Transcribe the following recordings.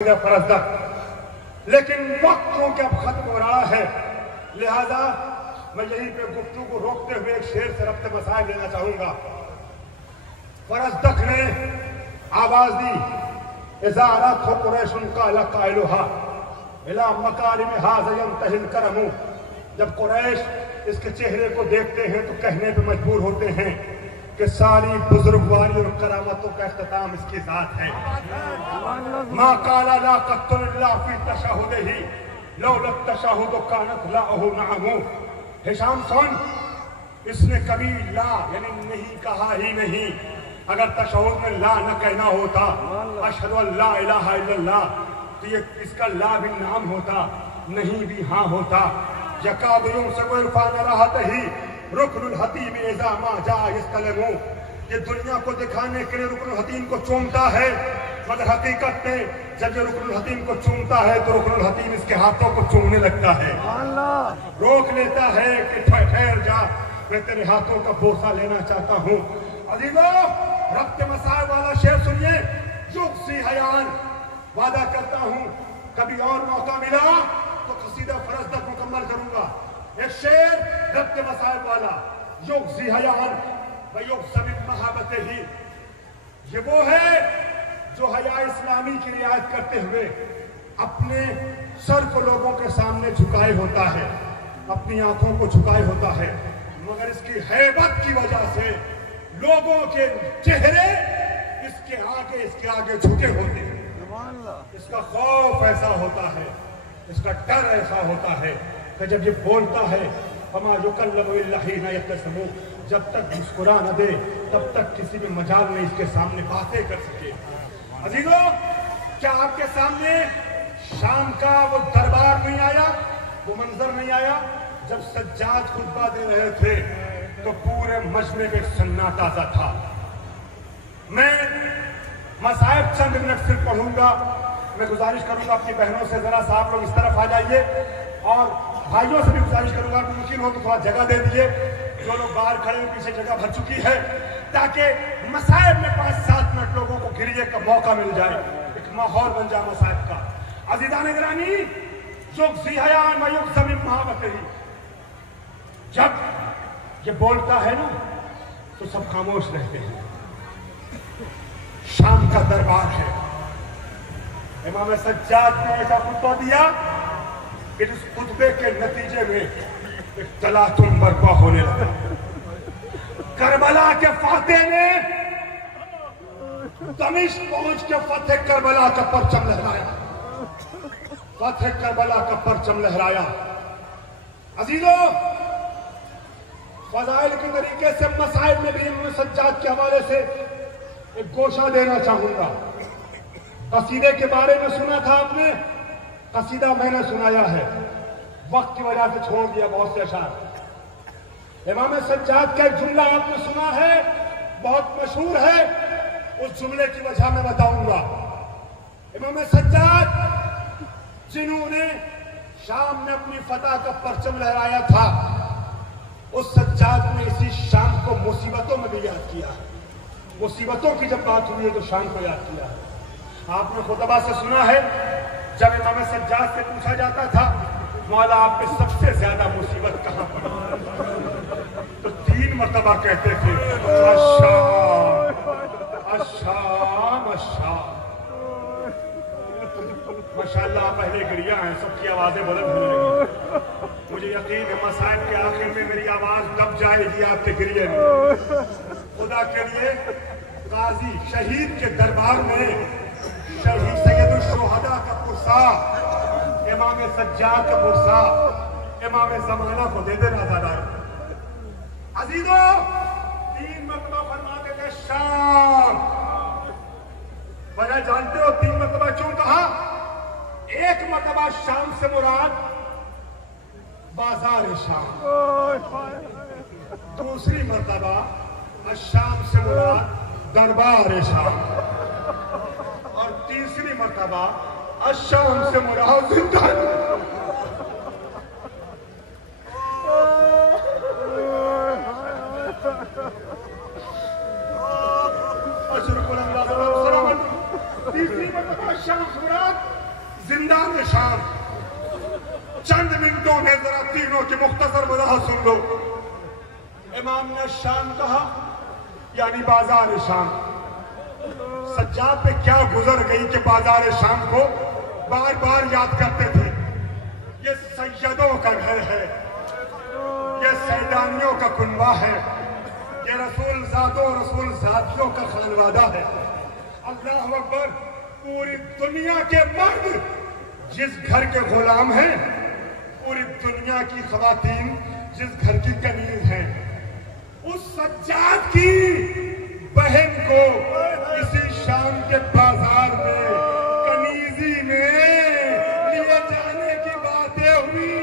फरजदक, लेकिन वक्त क्योंकि अब खत्म हो रहा है, लिहाजा मैं यहीं पे गुफ्तगू को रोकते हुए एक शेर से रब्त मसाइल लेना चाहूंगा। फरजदक ने आवाज दी, इज़ा खो कुरैशुन काला काइलुहा इला मकारिम हाज़ा यंतहिल करमु। जब कुरैश इसके चेहरे को देखते हैं तो कहने पे मजबूर होते हैं कि सारी बुजुर्गवारी और करामतों का इख्तिताम इसकी जात है। मा काला ला कत्तुल इल्ला फी तशहुदिही लौला तशहुदु कानत लाहु नअमु। हिशाम सुन, इसने कभी ला यानी नहीं कहा ही नहीं। अगर तशहुद में ला न कहना होता, अशहदु अल्ला इलाहा इल्लल्लाह, तो ये इसका ला भी नाम होता, नहीं भी हाँ होता। यकादुम से इरफान रहतही रुकनुल हतीम इज़ा मा जा यस्तलमु। ये दुनिया को दिखाने के लिए रुकनुल हतीम को चूमता है, मगर हकीकत में जब ये रुकनुल हतीम को चूमता है तो रुकनुल हतीम इसके हाथों को चूमने लगता है, रोक लेता है कि ठहर जा, मैं तेरे हाथों का बोसा लेना चाहता हूँ। अजीजों, रब्त मसाइल वाला शेर सुनिए। युग सी हयान, वादा करता हूँ कभी और मौका मिला तो कसीदा फरजदक मुकम्मल करूंगा। एक शेर रब्त मसाइल वाला, युग सी हयान व युग समित महाबत ही। ये वो है जो हया इस्लामी की रियायत करते हुए अपने सर को लोगों के सामने झुकाए होता है, अपनी आंखों को झुकाए होता है, मगर इसकी हैबत की वजह से लोगों के चेहरे इसके आगे झुके होते हैं। इसका खौफ ऐसा होता है, इसका डर ऐसा होता है कि जब ये बोलता है फमा युकल्लमु इल्ला हिना यब्तसमु, जब तक मुस्कुरा न दे तब तक किसी भी मजाल में इसके सामने बातें कर सके। अजीजों, क्या आपके सामने शाम का वो दरबार नहीं आया, वो मंजर नहीं आया? जब सज्जाद खुतबा दे रहे थे तो पूरे मजमे में सन्नाटा सा था। मैं मसाइब चंद मिनट सिर्फ पढ़ूंगा। मैं गुजारिश करूंगा अपनी बहनों से जरा सा आप लोग इस तरफ आ जाइए, और भाइयों से भी गुजारिश करूंगा मुमकिन हो तो थोड़ा जगह दे दीजिए। जो लोग बाहर खड़े हैं पीछे जगह भर चुकी है, ताकि मसाइब में 5-7 मिनट लोगों को गिरिए का मौका मिल जाए, एक माहौल बन जाए मसाइब का। अज़ीज़ान गिरामी, युग ज़ी हयान व युग समित महाबतही। जब ये बोलता है ना तो सब खामोश रहते हैं। शाम का दरबार है, इमाम सज्जाद ने ऐसा खुतबा दिया कि इस खुतबे के नतीजे में एक तलातुम बर्पा होने लगा। करबला के फातेह ने दमिश्क पहुंच के फतेह करबला का परचम लहराया, फतेह करबला का परचम लहराया। अजीजों, फजाइल के तरीके से मसाइल में भी इमाम सज्जाद के हवाले से एक गोशा देना चाहूंगा। कसीदे के बारे में सुना था आपने, कसीदा मैंने सुनाया है, वक्त की वजह से छोड़ दिया बहुत से अशार। इमाम सज्जाद का एक जुमला आपने सुना है, बहुत मशहूर है, उस जुमले की वजह मैं बताऊंगा। इमाम सज्जाद जिन्होंने शाम में अपनी फतह का परचम लहराया था, उस सज्जाद ने इसी शाम को मुसीबतों में भी याद किया है। मुसीबतों की जब बात हुई है तो शाम को याद किया है। आपने खुतबा से सुना है, जब इमाम सज्जाद से पूछा जाता था मौला आप पे सबसे ज्यादा मुसीबत कहां पड़ी, तो 3 मरतबा कहते थे अशाम अशाम अशाम। माशाअल्लाह पहले गिरिया हैं, सबकी आवाजें बुलंद होने लगी। मुझे यकीन है मसाइब के आखिर में मेरी आवाज दब जाएगी आपके गिरिए में। खुदा के लिए गाजी शहीद के दरबार में शहीद सैयदुल शुहदा का पुरसा, इमाम सज्जाद का पुरसा इमाम ज़माना को दे दे राज़ादार। अजीजों, 3 मरतबा फरमाते थे शाम। वजह जानते हो 3 मरतबा क्यों कहा? एक मरतबा शाम से मुराद बाजार शाम, दूसरी मरतबा शाम से मुराद दरबार शाम, और तीसरी मरतबा शाम से मुराद जिंदानी। तीसरी मरतबा शाम से मुराद जिंदान शाम। चंद मिनटों में जरा तीनों की मुख्तसर वजाहत सुन लो। इमाम ने शाम कहा यानी बाजार शाम। सज्जाद पे क्या गुजर गई कि बाजार शाम को बार बार याद करते थे। ये सैयदों का घर है, ये सैदानियों का कुनबा है, ये रसूल ज़ादों रसूल ज़ातियों का खानवादा है। अल्लाह अकबर। पूरी दुनिया के मर्द जिस घर के गुलाम हैं, पूरी दुनिया की खवातीन जिस घर की कनीज हैं, उस सज्जाद की बहन को इसी शाम के बाजार में कनीजी में लिए जाने की बातें हुई।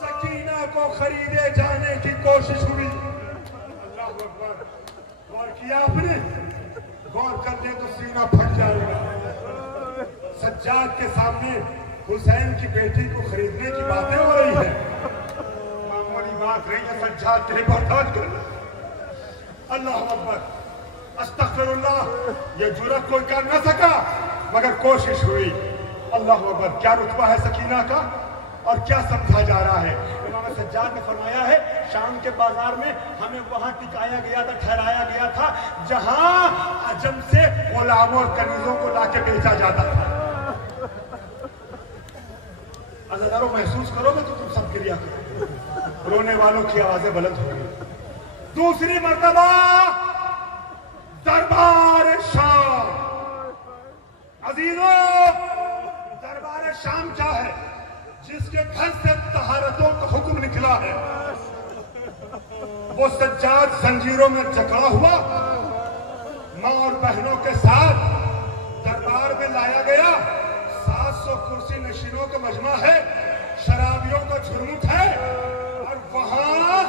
सकीना को खरीदे जाने की कोशिश हुई। अल्लाह अकबर। गौर किया आपने? गौर कर ले तो सीना फट जाएगा। सज्जाद के सामने हुसैन की बेटी को खरीदने की बातें हो रही है। मामूली बात रही है, सज्जाद के लिए बर्दाश्त करना। अल्लाह अकबर। अस्तगफिरुल्लाह। ये जुर्रत कोई कर न सका मगर कोशिश हुई। अल्लाह अकबर। क्या रुतबा है सकीना का और क्या समझा जा रहा है। इमाम सज्जाद ने फरमाया है शाम के बाजार में हमें वहां टिकाया गया था, ठहराया गया था जहां अजम से गुलामों और कनीजों को लाके बेचा जाता था। अज़ादारों महसूस करोगे तो तुम सब गिरिया करोगे। रोने वालों की आवाजें बुलंद हो गई। दूसरी मर्तबा दरबार शाम। अजीजों, दरबार शाम क्या है? जिसके घर से तहारतों का हुक्म निकला है। वो सज्जाद जंजीरों में जकड़ा हुआ मां और बहनों के साथ दरबार में लाया गया। 700 कुर्सी नशीनों का मजमा है, शराबियों का झुरमुट है। और वहां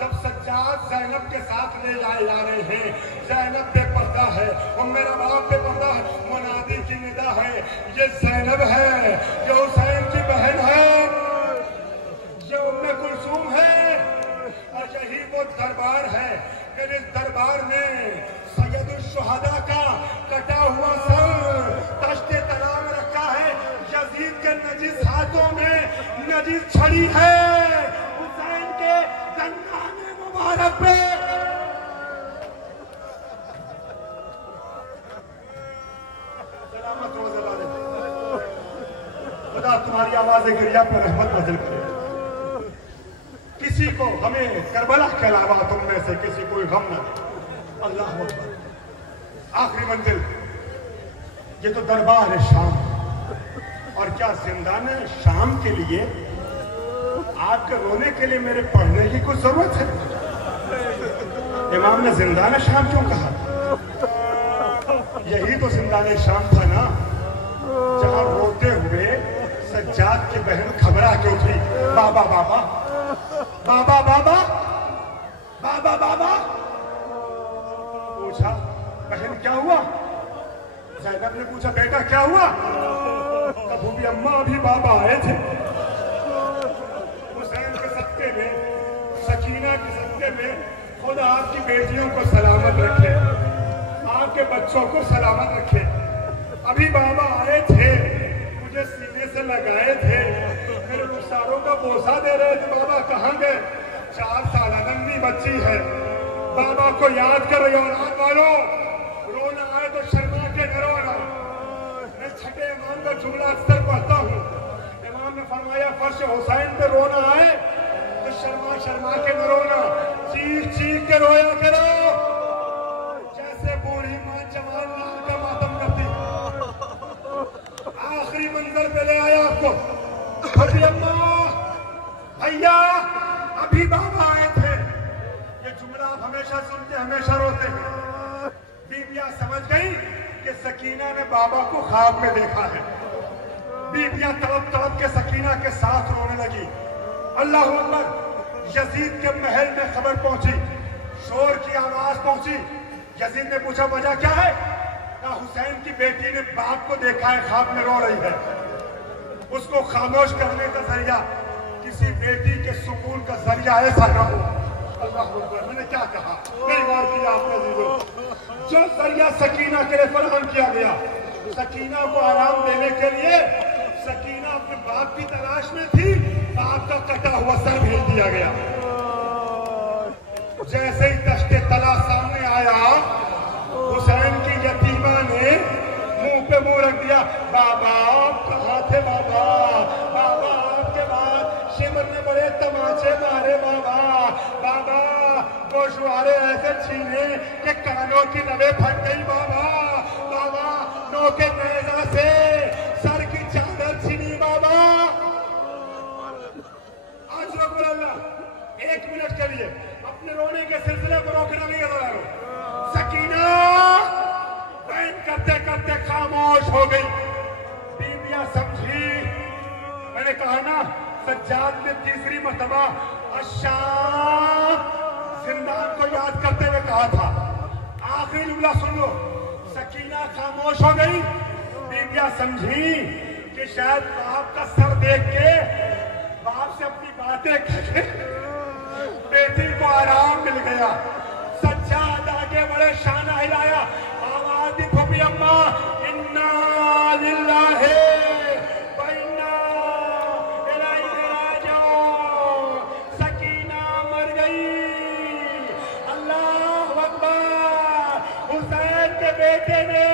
जब सज्जाद जैनब के साथ ले जाए जा रहे हैं, जैनब बेपर्दा है और मेरा बाप बेपर्दा है। मुनादी की निदा है, ये जैनब है, ये हुसैन की बहन है, ये उम्मे कुलसूम है। और यही वो दरबार है। फिर इस दरबार में सैयदुल शुहदा का कटा हुआ सर तश्ते तला में रखा है। यजीद के नजीस हाथों में नजीस छड़ी है। हुसैन के दंदाने मुबारक पे सलामत रोज़े। खुदा तुम्हारी आवाज़ गिरिया पर रहमत नाज़िल करे। किसी को हमें करबला के अलावा तुम में से किसी कोई गम न दे। अल्लाह अकबर। आखिरी मंजिल ये तो दरबार है शाम। और क्या जिंदान शाम के लिए आपके रोने के लिए मेरे पढ़ने की कोई जरूरत है? इमाम ने जिंदान शाम क्यों कहा? यही तो जिंदान शाम था ना, जहां रोते हुए सज्जाद की बहन घबरा के उठी। बाबा बाबा बाबा बाबा बाबा बाबा। पूछा बहन क्या हुआ? ज़ैनब ने पूछा बेटा क्या हुआ? अबू भी अम्मा अभी बाबा आए थे। हुसैन के सत्ते में, सकीना के सत्ते में खुद आपकी बेटियों को सलामत रखे, आपके बच्चों को सलामत रखे। अभी बाबा आए थे, मुझे सीने से लगाए थे, मेरे रुखसारों का बोसा दे रहे थे। बाबा कहाँ गए? 4 साल नन्ही बच्ची है, बाबा को याद कर रही। और हाथ वालों, रोना आए तो शर्मा के न रोना। मैं छठे इमाम का जुमला अक्सर पढ़ता हूँ। इमाम ने फरमाया फर्श हुसैन पे रोना आए तो शर्मा शर्मा के न रोना, चीख चीख के रोया करो, जैसे बूढ़ी माँ जवान लाल का मातम करती। आखिरी मंजिल पे ले आया आपको। अभी अम्मा भैया अभी बाबा आए थे। ये जुमला आप हमेशा सुनते, हमेशा रोते हैं। बीबियां समझ गई कि सकीना ने बाबा को ख्वाब में देखा है। बीबियां तड़प तड़प के सकीना के साथ रोने लगी। अल्लाह अकबर। यजीद के महल में खबर पहुंची, शोर की आवाज पहुंची। यजीद ने पूछा वजह क्या है? कहा हुसैन की बेटी ने बाप को देखा है, ख्वाब में रो रही है। उसको खामोश करने का जरिया किसी बेटी के सुकून का जरिया ऐसा ना हो। अल्लाह अकबर। मैंने क्या कहा? नहीं गौर किया आपने? जो जरिया सकीना के लिए फराहम किया गया सकीना को आराम देने के लिए सकीना अपने बाप की तलाश में थी, बाप का कटा हुआ सर भेज दिया गया। जैसे ही दश्ते तला सामने आया, हुसैन की यतीमा ने मुंह पे मुंह रख दिया। बाबा कहाँ थे बाबा? बाबा आपके बाद शिमर ने बड़े तमाचे मारे बाबा। बाबा गोशवारे ऐसे छीने कि कानों की नवें फट गई बाबा। बाबा नो के नेजा से सर की चादर छीनी बाबा। आज रोक बोला, 1 मिनट के लिए अपने रोने के सिलसिले को रोकना नहीं है। सकीना बैन करते करते खामोश हो गई। बीबियां समझी। मैंने कहा ना, सज्जाद ने तीसरी मर्तबा अशाम जिंदान को याद करते हुए कहा था। आखिरी जुमला सुन लो। सकीना खामोश हो गई। बीबियां समझी कि शायद बाप का सर देख के, बाप से अपनी बातें करके बेटी को आराम मिल गया। सज्जाद आगे बड़े शाना हिलाया, आवाज दी फूफी अम्मा, इन्ना लिल्लाहि व इन्ना इलैहि राजिऊन। सकीना मर गई। अल्लाहु अकबर। हुसैन के बेटे ने